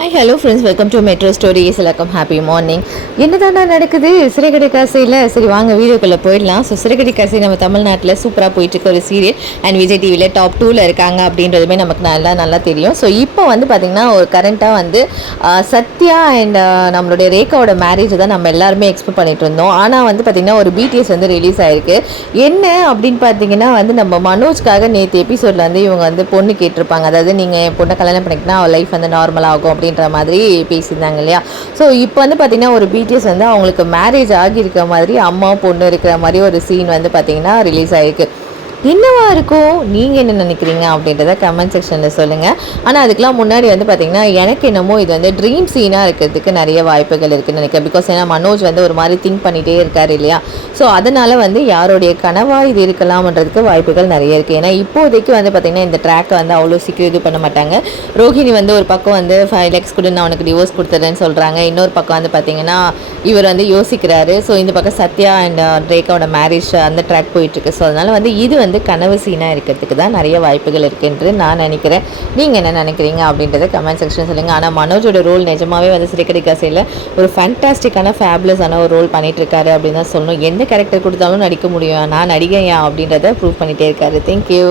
Hi hello friends, welcome to metro stories. எல்லாருக்கும் happy morning. என்னதாண்டா நடக்குது சிறைக்கடை காசையில்? சரி வாங்க வீடியோக்குள்ளே போயிடலாம். ஸோ சிறைக்கடை காசை நம்ம தமிழ்நாட்டில் சூப்பராக போயிட்டுருக்க ஒரு சீரியல் அண்ட் விஜய் டிவியில் டாப் 2ல் இருக்காங்க அப்படின்றதுமே நமக்கு நல்லா தெரியும். ஸோ இப்போ வந்து பார்த்திங்கன்னா ஒரு கரண்ட்டாக வந்து சத்யா அண்ட் நம்மளுடைய ரேகாவோட மேரேஜ் தான் நம்ம எல்லாருமே எக்ஸ்பெக்ட் பண்ணிட்டு இருந்தோம். ஆனால் வந்து பார்த்திங்கன்னா ஒரு பிடிஎஸ் வந்து ரிலீஸ் ஆகிருக்கு. என்ன அப்படின்னு பார்த்தீங்கன்னா வந்து நம்ம மனோஜ்காக நேற்று எபிசோடில் வந்து இவங்க வந்து பொண்ணு கேட்டிருப்பாங்க. அதாவது நீங்கள் என் பொண்ணை கல்யாணம் பண்ணிக்கினா அவள் லைஃப் வந்து நார்மல் ஆகும் அப்படின்ற மாதிரி பேசியிருந்தாங்க இல்லையா. ஸோ இப்போ வந்து பார்த்திங்கன்னா ஒரு பிடிஎஸ் வந்து அவங்களுக்கு மேரேஜ் ஆகியிருக்க மாதிரி அம்மா பொண்ணு இருக்கிற மாதிரி ஒரு சீன் வந்து பார்த்திங்கன்னா ரிலீஸ் ஆகிருக்கு. என்னவா இருக்கும், நீங்கள் என்ன நினைக்கிறீங்க அப்படின்றத கமெண்ட் செக்ஷனில் சொல்லுங்கள். ஆனால் அதுக்கெலாம் முன்னாடி வந்து பார்த்திங்கன்னா எனக்கு என்னமோ இது வந்து ட்ரீம் சீனாக இருக்கிறதுக்கு நிறைய வாய்ப்புகள் இருக்குதுன்னு நினைக்கிறேன். பிகாஸ் ஏன்னா மனோஜ் வந்து ஒரு மாதிரி திங்க் பண்ணிகிட்டே இருக்கார் இல்லையா. ஸோ அதனால் வந்து யாருடைய கனவாக இது இருக்கலாம்ன்றதுக்கு வாய்ப்புகள் நிறைய இருக்குது. ஏன்னா இப்போதைக்கு வந்து பார்த்திங்கன்னா இந்த ட்ராக்கை வந்து அவ்வளோ சீக்கிரம் இது பண்ண மாட்டாங்க. ரோஹிணி வந்து ஒரு பக்கம் வந்து 5 lakhs கூட நான் அவனுக்கு டிவோர்ஸ் கொடுத்துறேன்னு சொல்கிறாங்க. இன்னொரு பக்கம் வந்து பார்த்திங்கன்னா இவர் வந்து யோசிக்கிறாரு. ஸோ இந்த பக்கம் சத்யா அண்ட் ரேகாவோட மேரேஜ் அந்த ட்ராக் போயிட்டுருக்கு. ஸோ அதனால் வந்து இது வந்து கனவு சீனாக இருக்கிறதுக்கு தான் நிறைய வாய்ப்புகள் இருக்குன்று நான் நினைக்கிறேன். நீங்கள் என்ன நினைக்கிறீங்க அப்படின்றத கமெண்ட் செக்ஷன் சொல்லுங்கள். ஆனால் மனோஜோட ரோல் நிஜமாவே வந்து சிறைக்கடை காசையில் ஒரு ஃபேண்டாஸ்டிக்கான ஃபேப்லஸான ஒரு ரோல் பண்ணிட்டு இருக்காரு அப்படின்னு தான் சொல்லணும். எந்த கேரக்டர் கொடுத்தாலும் நடிக்க முடியும், நான் நடிகையா அப்படின்றத ப்ரூவ் பண்ணிகிட்டே இருக்காரு. தேங்க்யூ.